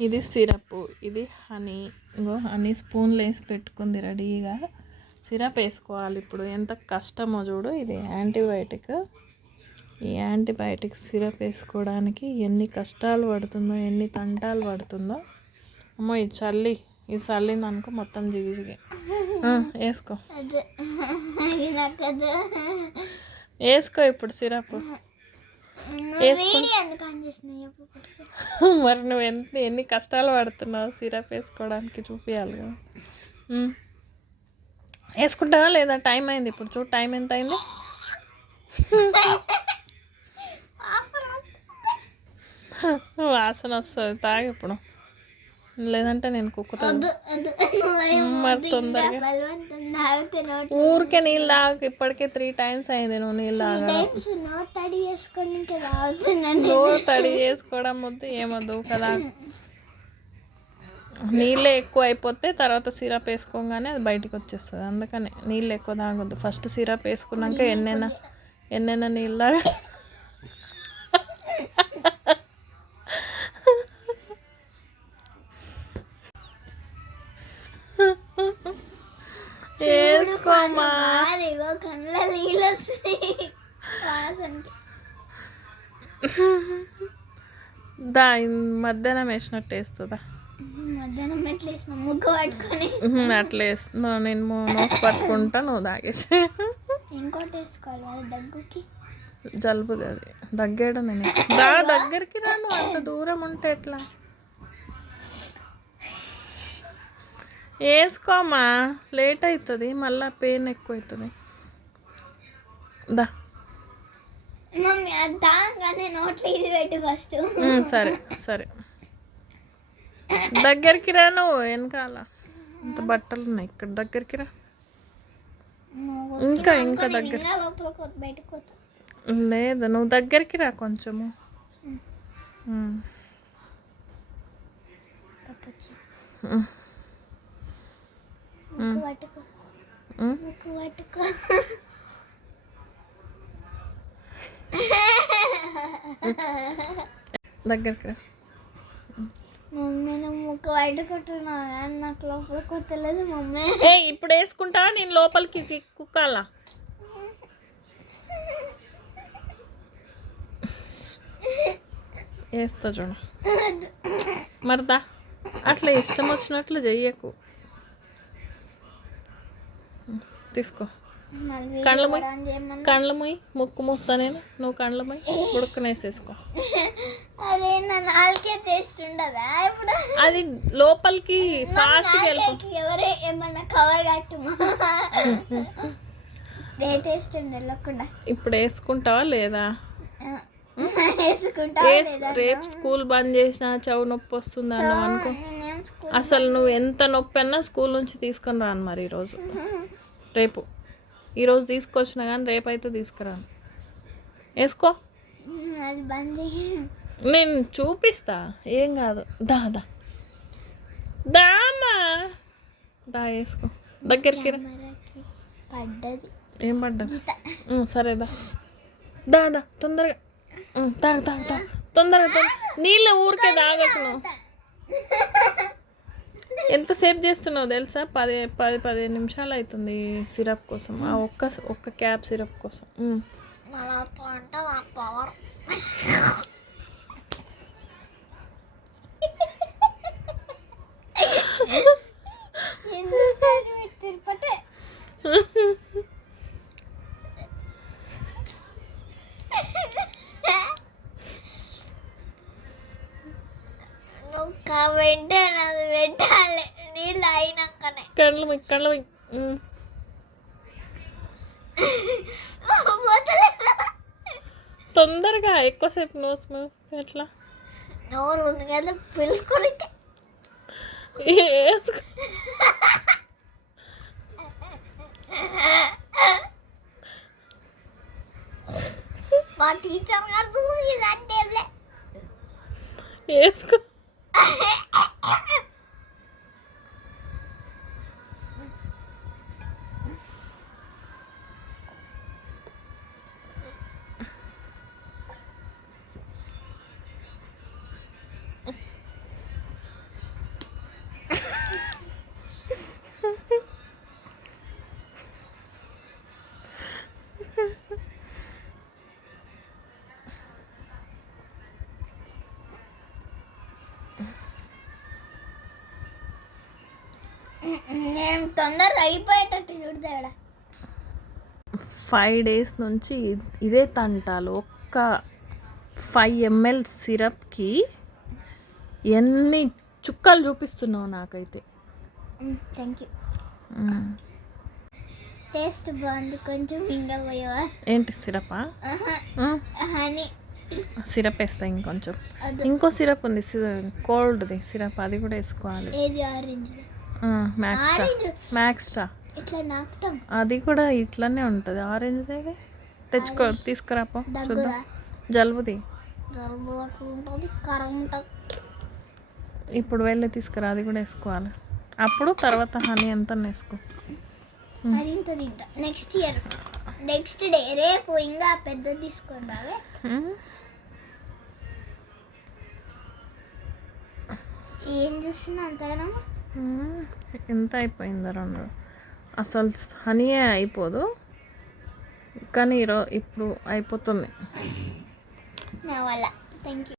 ఇది సిరప్ ఇది హనీ. ఇంకో హనీ స్పూన్లు వేసి పెట్టుకుంది రెడీగా. సిరప్ వేసుకోవాలి ఇప్పుడు. ఎంత కష్టమో చూడు ఇది యాంటీబయాటిక్. ఈ యాంటీబయాటిక్ సిరప్ వేసుకోవడానికి ఎన్ని కష్టాలు పడుతుందో ఎన్ని తంటాలు పడుతుందో. అమ్మో ఇది చల్లి. ఇది చల్లింది అనుకో మొత్తం జిగి జిగి ఆ, వేసుకో. వేసుకో ఇప్పుడు సిరప్. మరి నువ్వు ఎంత ఎన్ని కష్టాలు పడుతున్నావు? సిరప్ వేసుకోవడానికి చూపించాలి కదా. వేసుకుంటావా లేదా? టైం అయింది ఇప్పుడు చూడు టైం ఎంత అయింది? వాసన వస్తుంది తాగు ఇప్పుడు. లేదంటే నేను కుక్కుతాను. మరి తొందరగా. ఊరికే నీళ్ళు తాగు ఇప్పటికే త్రీ టైమ్స్ అయింది నువ్వు నీళ్ళు తాగడం. తడి చేసుకోవడం వద్దు ఏమొద్దు కదా నీళ్ళే ఎక్కువ అయిపోతే తర్వాత సిరప్ వేసుకోగానే అది బయటికి వచ్చేస్తుంది. అందుకని నీళ్ళు ఎక్కువ తాగొద్దు. ఫస్ట్ సిరప్ వేసుకున్నాక ఎన్నైనా ఎన్నైనా నీళ్ళు తాగ ఇగో కళ్ళ నీళ్ళు వస్తున్నాయి. వాసనకి. దా మధ్యాహ్నం వేసినట్టు వేస్తుందా? మధ్యాహ్నం ఎట్లా వేసిన ముగ్గు పట్టుకొని అట్లా నేను నోస్ పట్టుకుంటా నువ్వు తాగేసి. ఇంకోటి వేసుకోవాలి కదా దగ్గుకి. జలుబు నేను దా దగ్గరికి రాను అంత దూరం ఉంటే ఎట్లా? వేసుకోమా లేట్ అవుతుంది. మళ్ళీ పెయిన్ ఎక్కువ అవుతుంది దా సరే సరే. దగ్గరికి రా నువ్వు వెనకాల. ఇంత బట్టలు ఉన్నాయి. ఇక్కడ దగ్గరికి రా. ఇంకా ఇంకా దగ్గర. లేదు నువ్వు దగ్గరికి రా కొంచెము. ఉమ్. దగ్గరికి రా. మమ్మీ ముక్కు పట్టుకుంటున్నావు కానీ నాకు లోపల కొత్తలేదు మమ్మీ. ఏ ఇప్పుడు వేసుకుంటావా? నేను లోపలికి కుక్కాలా? వేస్తా చూడు. మరిదా? అట్లా ఇష్టం వచ్చినట్లు చెయ్యకు. తీసుకో. కళ్ళు మూయ్. కళ్ళు మూయి. ముక్కు మూస్తా నేను. నువ్వు కళ్ళు మూయి. ఉడకనేసేసుకో అది లోపలికి ఎవరే ఏమన్నా కవర్ కట్టుమా? వెళ్ళకుండా. ఇప్పుడు వేసుకుంటావా లేదా? రేపు స్కూల్ బంద్ చేసినా చెవు నొప్పి వస్తుంది అన్నావు అనుకో. అసలు నువ్వు ఎంత నొప్పి అన్నా స్కూల్ నుంచి తీసుకొని రాను మరి ఈరోజు. రేపు. ఈరోజు తీసుకొచ్చినా కానీ రేపు అయితే తీసుకురాను. వేసుకో. నేను చూపిస్తా. ఏం కాదు. దా దా. దామా దా వేసుకో. దగ్గరికి ఏం పడ్డది? ఉం, సరే దా దా. తొందరగా. తాగు తాగు తాగు. తొందరగా నీళ్ళు ఊరికే తాగకు నువ్వు. ఎంతసేపు చేస్తున్నావు తెలుసా? పది పది పదిహేను నిమిషాలు అవుతుంది సిరప్ కోసం. ఆ ఒక్క ఒక్క క్యాప్ సిరప్ కోసం. పవర్ వెంటనే అది పెట్టాలి నీళ్ళు అయినాకనే. కళ్ళు మూయి, కళ్ళు తొందరగా ఎక్కువసేపు నోస్ మూస్తే ఎట్లా? నోరు ఉంది కదా పిలుచుకొని. మా టీచర్ గారు చూసి అంటే వేసుకో తొందరగా అయిపోయేటట్టు చూడదాడ ఫైవ్ డేస్ నుంచి ఇదే తంటాలు. ఒక్క ఫైవ్ ఎంఎల్ సిరప్కి ఎన్ని చుక్కలు చూపిస్తున్నావు నాకైతే. Thank you. టేస్ట్ బాగుంది కొంచెం ఇంకా పోయేవా? ఏంటి సిరపా. హనీ సిరప్ వేస్తా ఇంకొంచెం. ఇంకో సిరప్ ఉంది కోల్డ్ది సిరప్ అది కూడా వేసుకోవాలి. ఏది ఆరెంజ్ మ్యాక్స్ట్రా మ్యాక్స్ట్రా అది కూడా ఇట్లానే ఉంటుంది. ఆరెంజ్ తెచ్చుకో తీసుకురాపో చూద్దాం. జలుబుది ఇప్పుడు వెళ్ళి తీసుకురా అది కూడా వేసుకోవాలి. అప్పుడు తర్వాత హనీ ఎంత వేసుకో నెక్స్ట్ ఇయర్ నెక్స్ట్ డే రేపు ఇంకా పెద్ద మ్మ్. ఏం చూస్తున్నా అంతగానో మ్మ్. ఎంత అయిపోయిందో రెండు. అసలు హనీయే అయిపోదు కానీ ఈరో ఇప్పుడు అయిపోతుంది. నా వల్ల. Thank you